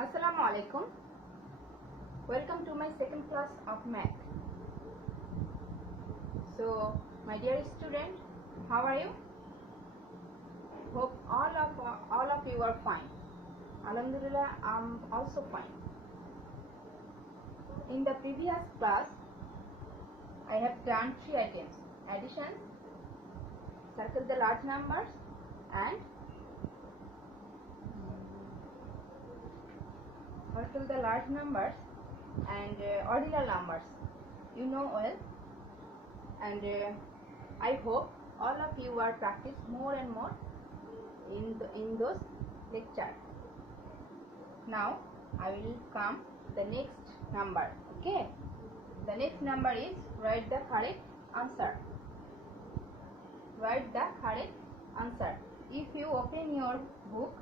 Assalamu alaikum. Welcome to my second class of math. So, my dear student, how are you? Hope all of you are fine. Alhamdulillah, I'm also fine. In the previous class, I have done 3 items: addition, circle the large numbers, and ordinal numbers. You know well, and I hope all of you are practice more and more in those lectures. Now I will come the next number. Okay, the next number is write the correct answer. Write the correct answer. If you open your book,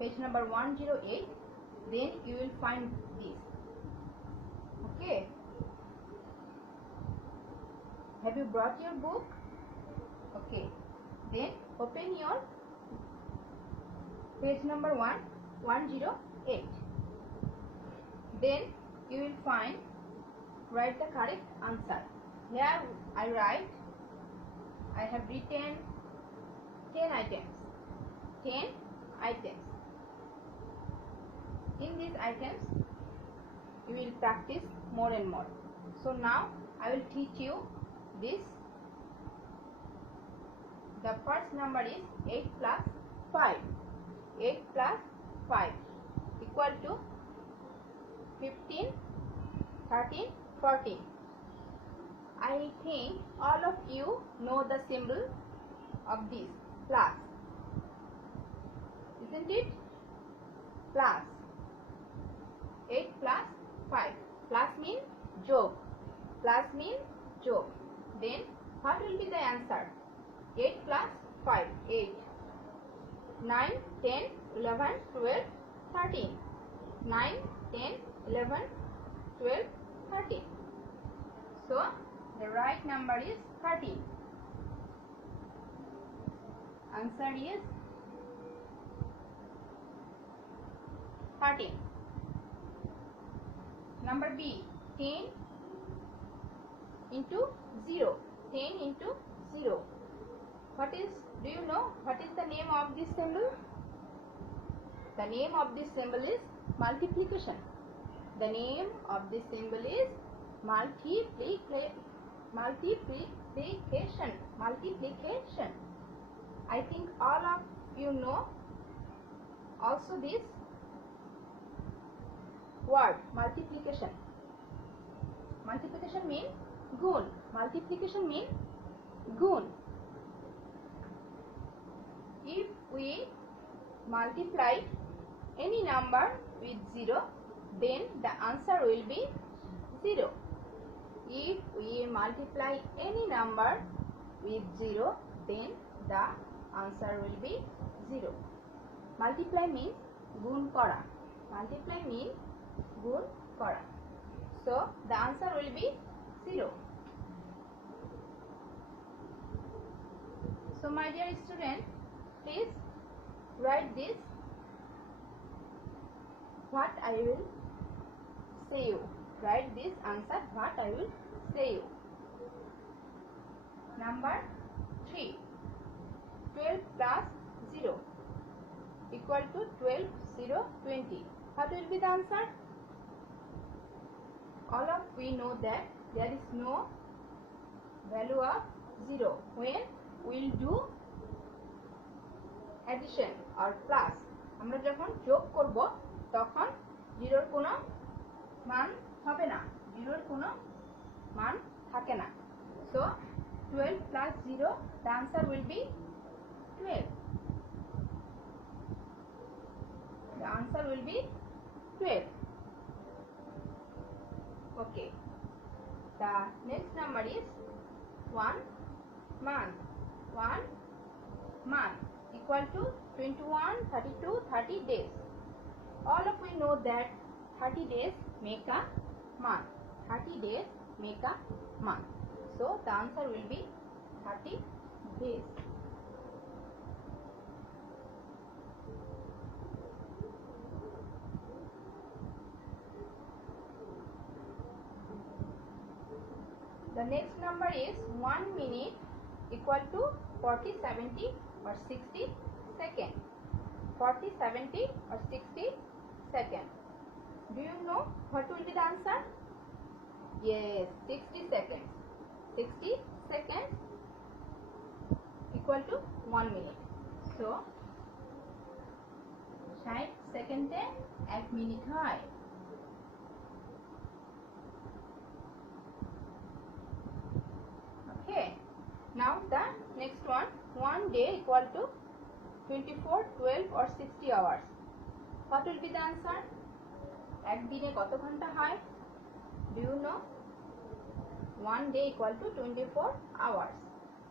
page number 108, then you will find this. Okay, have you brought your book? Okay, then open your page number 108. Then you will find write the correct answer. Here I have written 10 items. 10 items. In these items, you will practice more and more. So now I will teach you this. The first number is 8 plus 5. 8 plus 5 equal to 15, 13, 14. I think all of you know the symbol of this, plus. Isn't it? Plus. 8 plus 5. Plus means joke. Plus means joke. Then what will be the answer? 8 plus 5. 8. 9, 10, 11, 12, 13. 9, 10, 11, 12, 13. So the right number is 13. Answer is 13. Number B, 10 into 0. 10 into 0. Do you know what is the name of this symbol? The name of this symbol is multiplication. The name of this symbol is multiplication. Multiplication. I think all of you know also this word, multiplication. Multiplication means gun. Multiplication means gun. If we multiply any number with 0, then the answer will be 0. If we multiply any number with 0, then the answer will be 0. Multiply means gun kora. Multiply means gun kora. So the answer will be 0. So my dear student, please write this. What I will say you. Write this answer. What I will say you. Number 3. 12 plus 0 equal to 12, 0, 20. What will be the answer? All of we know that there is no value of 0 when we will do addition or plus. আমরা যখন যোগ করব তখন 0 এর কোনো মান হবে না, 0 এর কোনো মান থাকে না। So 12 plus 0, the answer will be 12. The answer will be 12. Okay. The next number is 1 month. 1 month equal to 21, 32, 30 days. All of we know that 30 days make a month. 30 days make a month. So the answer will be 30 days. The next number is 1 minute equal to 40, 70 or 60 second. 40, 70 or 60 second. Do you know what will be the answer? Yes, 60 seconds. 60 seconds equal to 1 minute. So 60 সেকেন্ডে 1 minute হয়। Okay, now the next one day equal to 24, 12 or 60 hours. What will be the answer? একদিনে কত ঘন্টা হয়? Do you know? One day equal to 24 hours.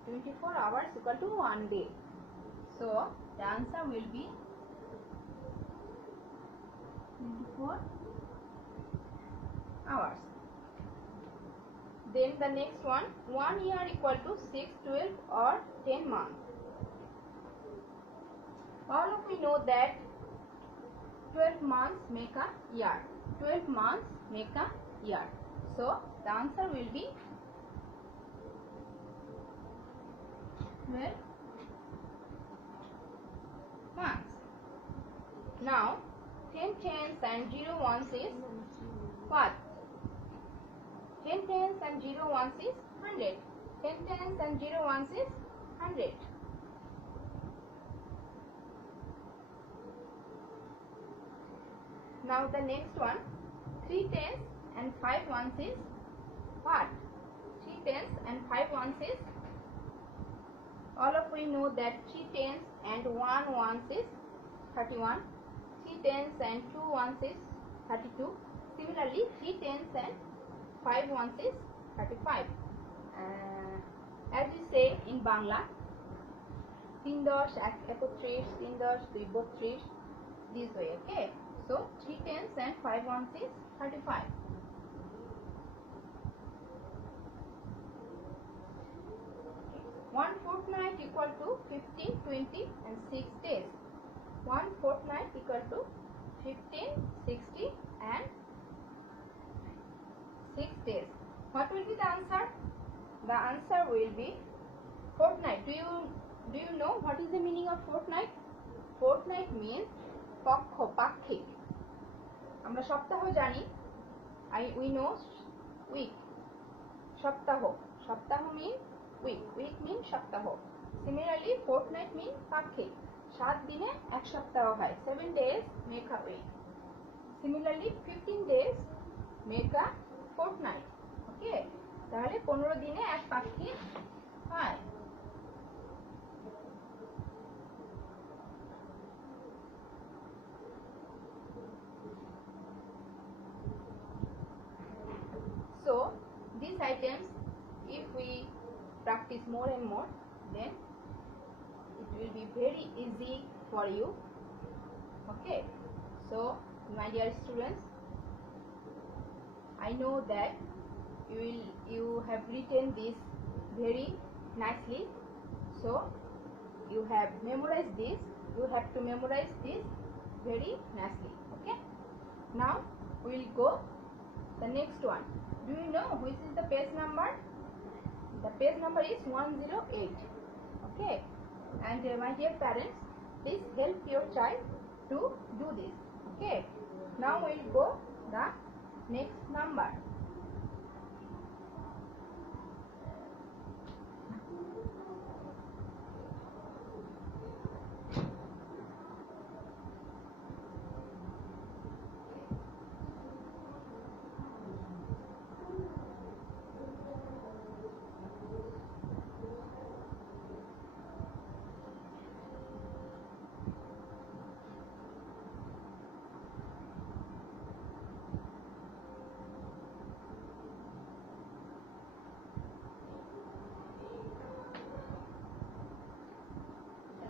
24 hours equal to 1 day. So the answer will be 24 hours. Then the next one, 1 year equal to 6, 12 or 10 months. All of you know that 12 months make a year. 12 months make a year. So the answer will be 12 months. Now 10 tens and 0 ones is what? 10 tens and 0 ones is 100. 10 tens and 0 ones is 100. Now the next one, 3 tens and 5 ones is what? 3 tens and 5 ones is, all of we know that 3 tens and 1 ones is 31. 3 tens and 2 ones is 32. Similarly, 3 tens and 5 ones is 35. As we say in Bangla, 3 10 1 31, 3 10 2 32, this way, okay? So 3 tens and 5 ones is 35. One fortnight equal to 15, 20 and 6 days. One fortnight equal to 15, 60 and 6 days. What will be the answer? The answer will be fortnight. Do you know what is the meaning of fortnight? Fortnight means পক্ষ, পাক্ষিক। আমরা সপ্তাহ জানি, we know week. সপ্তাহ, সপ্তাহ mean week, week mean সপ্তাহ। Similarly, fortnight mean পাক্ষিক। 7 দিনে এক সপ্তাহ হয়, 7 days make a week. Similarly, 15 days make a fortnight. Okay, তাহলে 15 দিনে এক পাক্ষিক হয়। So these items, if we practice more and more, then it will be very easy for you. Okay, so my dear students, I know that you have written this very nicely, so you have memorized this. You have to memorize this very nicely. Okay, now we will go the next one. Do you know which is the page number? The page number is 108. Okay, and my dear parents, please help your child to do this. Okay, now we will go the next number.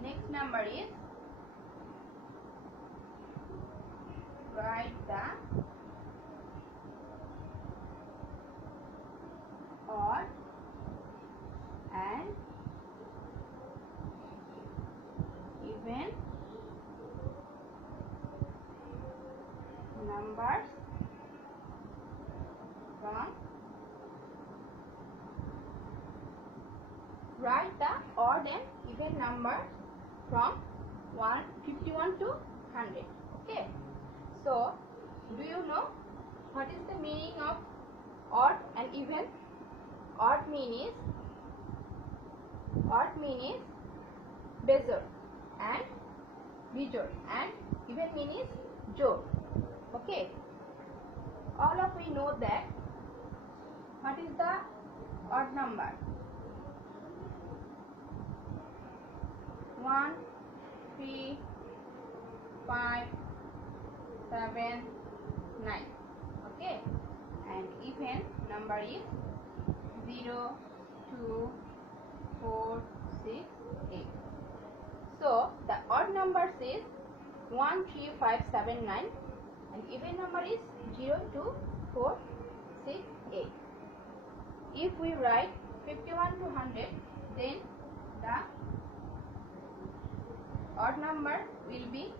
Next number is, write the odd and even numbers from number from 151 to 100. Okay, so do you know what is the meaning of odd and even? Odd mean is bezor and bijor, and even mean is jor. Okay, all of we know that what is the odd number? 1, 3, 5, 7, 9. Okay, and even number is 0, 2, 4, 6, 8. So the odd number is 1, 3, 5, 7, 9, and even number is 0, 2, 4, 6, 8. If we write 51 to 100, then the odd number will be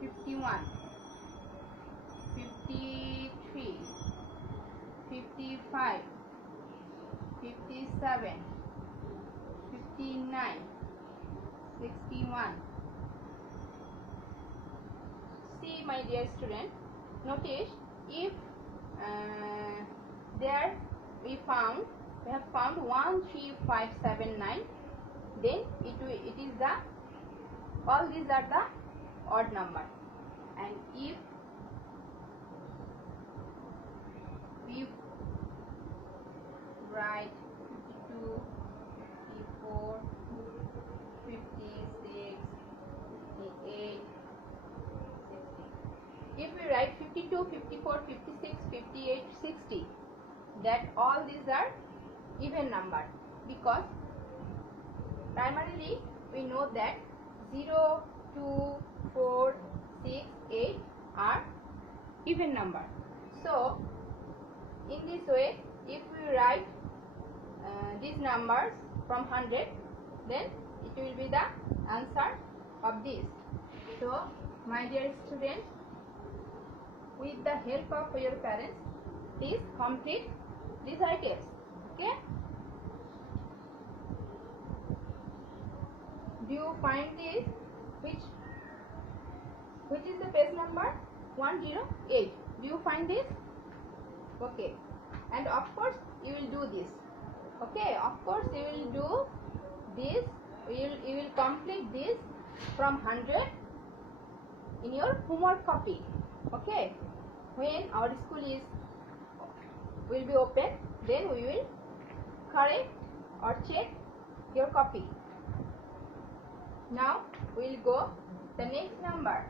51, 53, 55, 57, 59, 61. See, my dear student, notice if there we have found 1, 3, 5, 7, 9, then it is the, all these are the odd number. And if we write 52, 54, 56, 58, 60. If we write 52, 54, 56, 58, 60, that all these are even number, because primarily we know that 0, 2, 4, 6, 8 are even number. So in this way, if we write these numbers from 100, then it will be the answer of this. So my dear students, with the help of your parents, please complete these items. Okay, do you find this? Which is the page number? 108. Do you find this? Okay, and of course you will do this. Okay, of course you will do this. You will complete this from 100 in your homework copy. Okay, when our school will be open, then we will correct or check your copy. Now we will go the next number.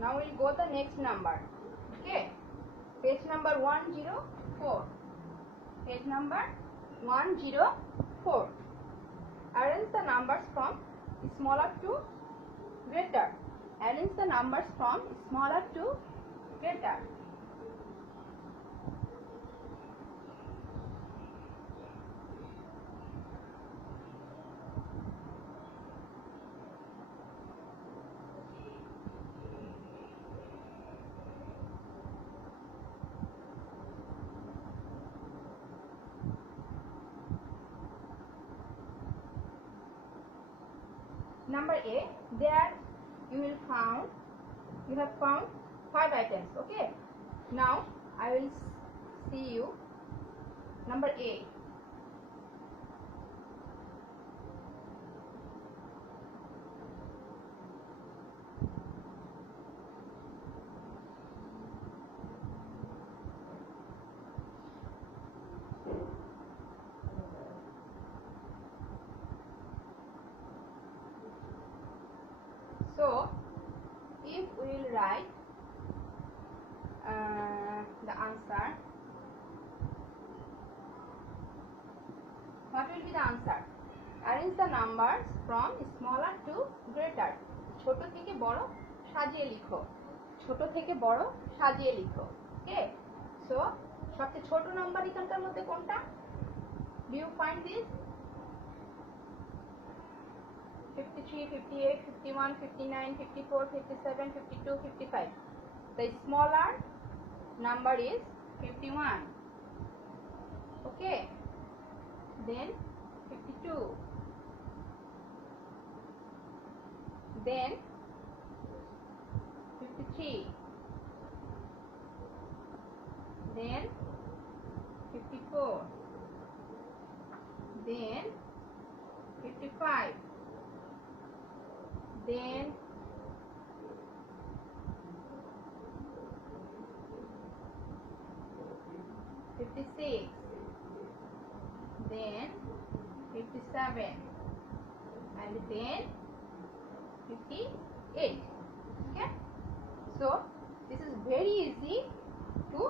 Now we will go the next number. Okay, page number 104. Page number 104. Arrange the numbers from smaller to greater. Arrange the numbers from smaller to greater. Number A, there you have found 5 items. Okay, now I will see you. Number A. So if we will write the answer, what will be the answer? Arrange the numbers from smaller to greater. ছোট থেকে বড় সাজিয়ে লিখো। ছোট থেকে বড় সাজিয়ে লিখো। ওকে, সো সবচেয়ে ছোট নাম্বার এখানকার মধ্যে কোনটা? Do you find this? 53, 58, 51, 59, 54, 57, 52, 55. The smaller number is 51. Okay. Then 52. Then 53. Then 54. Then 55. Then 56. Then 57. And then 58. Okay. So this is very easy to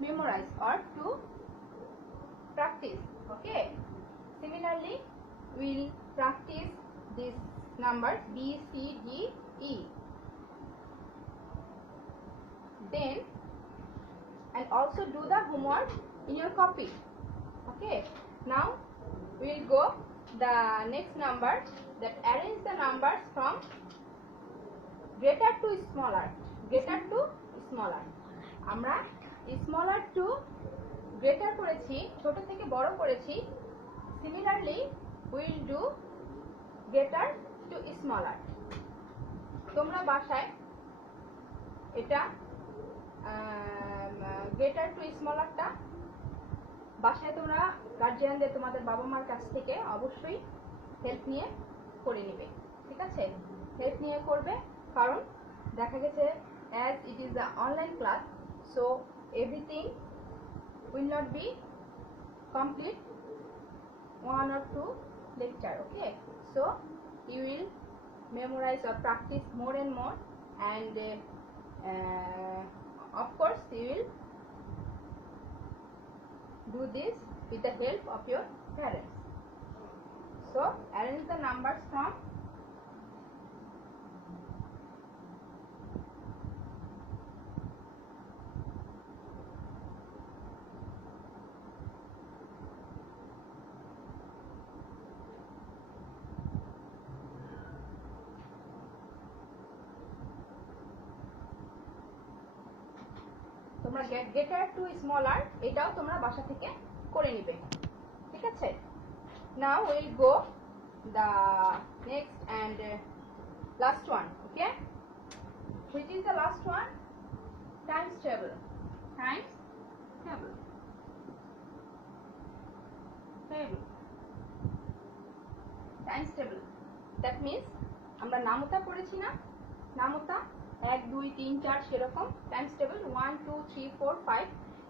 memorize or to practice. Okay. Similarly, we'll practice these numbers B, C, D, E. Then and also do the homework in your copy. Okay. Now we'll go the next number, that arrange the numbers from greater to smaller. Greater to smaller. আমরা smaller to greater করেছি, ছোট থেকে বড় করেছি. Similarly, we'll do greater to smaller. তোমরা বাসায় এটা greater to smaller টা বাসায় তোমরা গার্জিয়ানদের, তোমাদের বাবা মার কাছ থেকে অবশ্যই হেল্প নিয়ে করে নেবে. ঠিক আছে? হেল্প নিয়ে করবে, কারণ দেখা গেছে as it is the online class, so everything will not be complete one or two lecture. Okay, so you will memorize or practice more and more, and of course you will do this with the help of your parents. So arrange the numbers from তোমরা greater to smaller এটাও তোমরা বাসা থেকে করে নেবে. ঠিক আছে? Now we'll go the next and last one. Okay, which is the last one? Times table. Times table. Table. Times table. That means আমরা নামতা পড়েছি না, নামতা 1 2 3 4 সেরকম টাইমস টেবিল 1 2 3 4 5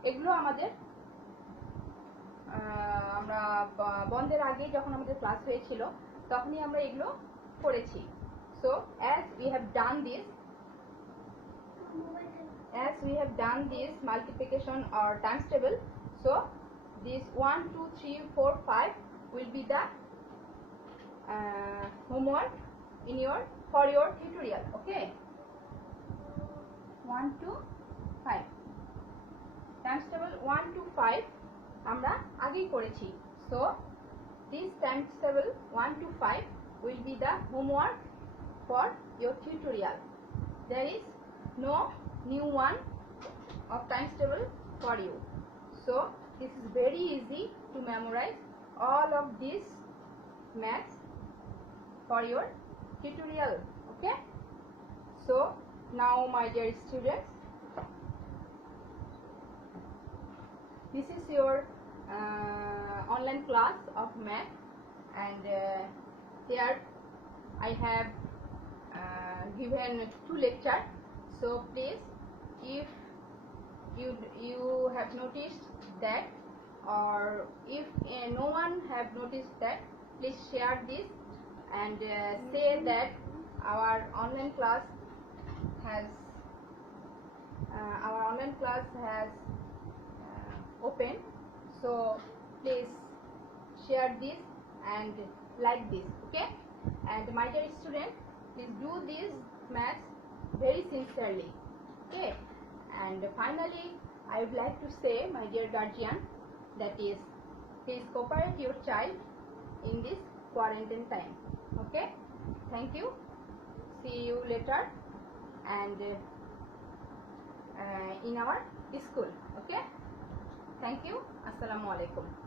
এগুলো আমাদের আমরা বন্ধের আগে যখন আমাদের ক্লাস হয়েছিল তখনই আমরা এগুলো পড়েছি. So as we have done this multiplication or times table, so this 1 2 3 4 5 will be the homework in for your tutorial. Okay, 1 to 5 times table 1 to 5 আমরা আগেই করেছি. So this times table 1 to 5 will be the homework for your tutorial. There is no new one of times table for you. So this is very easy to memorize all of this maths for your tutorial. Okay, so now my dear students, this is your online class of math, and here I have given 2 lectures. So please, if you have noticed that, or if no one have noticed that, please share this and say that our online class has open. So please share this and like this. Okay, and my dear students, please do this maths very sincerely. Okay, and finally I would like to say, my dear guardian, that is, please cooperate your child in this quarantine time. Okay. Thank you. See you later and in our school. Okay. Thank you. Assalamu alaikum.